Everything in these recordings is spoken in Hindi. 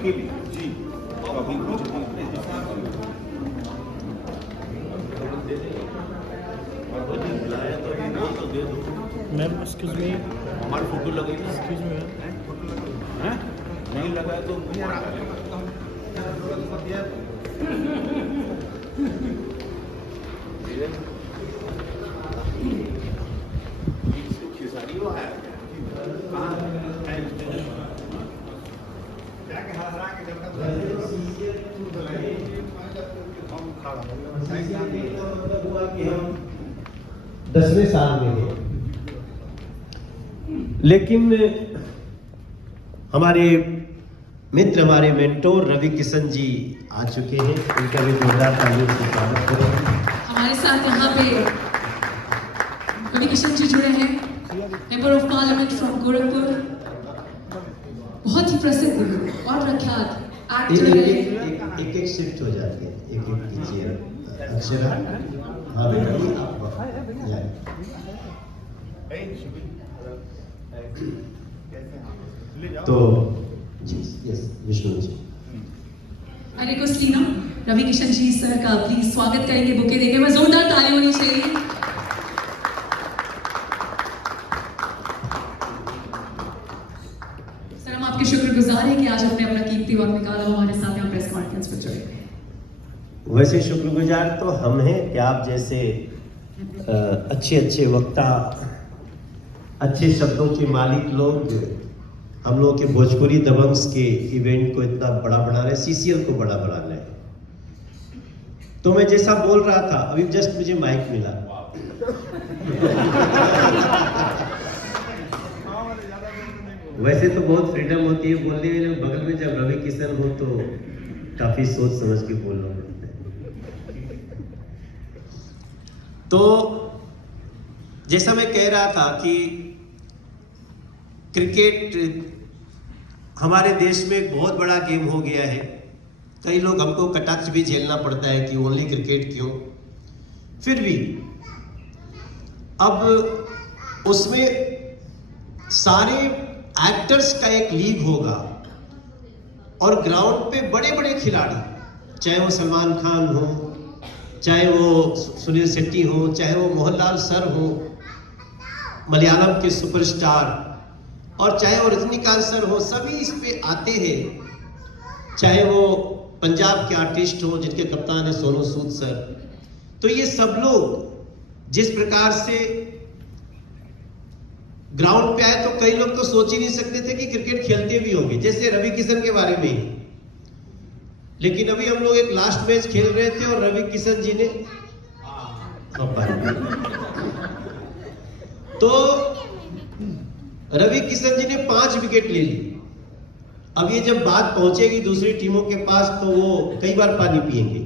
अकेले जी अभी कुछ बुलाया तो अभी बोल तो दे दो मैम एक्सक्यूज मी, हमारी फोटो लगी ना एक्सक्यूज मी मैम, हैं नहीं लगाया तो खिसारी वो है हम 10वें साल में हैं, लेकिन हमारे मित्र, हमारे मेंटोर रवि किशन जी आ चुके हैं। उनका भी जोरदार तालियों से स्वागत करें। हमारे साथ यहाँ पे रवि किशन जी जुड़े हैं, member of parliament from Gorakhpur, बहुत ही प्रसिद्ध और प्रख्यात एक्टर है। एक शिफ्ट हो जाती है, एक कीजिए अक्षरा। हाँ बेटा जी, आप तो जी yes Vishnu ji, I request Leena Ravi Kishan ji sir का प्लीज स्वागत करेंगे बुके देके, मैं जोरदार ताली होनी चाहिए। सर हम आपके शुक्रगुजार हैं कि आज आपने अपना कीमती वक्त निकाला हमारे साथ यहाँ प्रेस कॉन्फ्रेंस पर जुड़े। वैसे शुक्रगुजार तो हम हैं कि आप जैसे अच्छे वक्ता, अच्छे शब्दों के मालिक लोग हम लोग के भोजपुरी दबंग्स के इवेंट को इतना बड़ा बना रहे, सीसीएल को बड़ा बना रहे। तो मैं जैसा बोल रहा था, अभी जस्ट मुझे माइक मिला। वैसे तो बहुत फ्रीडम होती है बोलने में, बगल में जब रवि किशन हो तो काफी सोच समझ के बोलना पड़ता है। तो जैसा मैं कह रहा था कि क्रिकेट हमारे देश में एक बहुत बड़ा गेम हो गया है। कई लोग हमको कटाक्ष भी झेलना पड़ता है कि ओनली क्रिकेट क्यों। फिर भी अब उसमें सारे एक्टर्स का एक लीग होगा और ग्राउंड पे बड़े बड़े खिलाड़ी, चाहे वो सलमान खान हो, चाहे वो सुनील शेट्टी हो, चाहे वो मोहनलाल सर हो, मलयालम के सुपरस्टार, और चाहे वो रजनीकांत सर हो, सभी इस पे आते हैं। चाहे वो पंजाब के आर्टिस्ट हो जिनके कप्तान है सोनू सूद सर। तो ये सब लोग जिस प्रकार से ग्राउंड पे आए, तो कई लोग तो सोच ही नहीं सकते थे कि क्रिकेट खेलते भी होंगे, जैसे रवि किशन के बारे में। लेकिन अभी हम लोग एक लास्ट मैच खेल रहे थे और रवि किशन जी ने तो रवि किशन जी ने 5 विकेट ले ली। अब ये जब बात पहुंचेगी दूसरी टीमों के पास तो वो कई बार पानी पिएंगे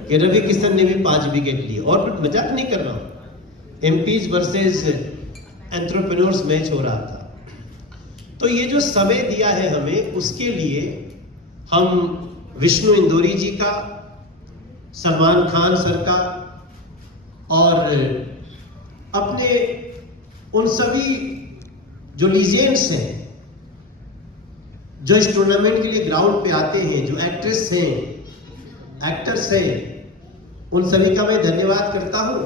कि रवि किशन ने भी 5 विकेट लिए। और फिर मजाक नहीं कर रहा हूं, एमपीज वर्सेस एंटरप्रेन्योर्स मैच हो रहा था। तो ये जो समय दिया है हमें, उसके लिए हम विष्णु इंदौरी जी का, सलमान खान सर का और अपने उन सभी जो लीजेंड्स हैं जो इस टूर्नामेंट के लिए ग्राउंड पे आते हैं, जो एक्ट्रेस हैं, एक्टर्स हैं, उन सभी का मैं धन्यवाद करता हूं।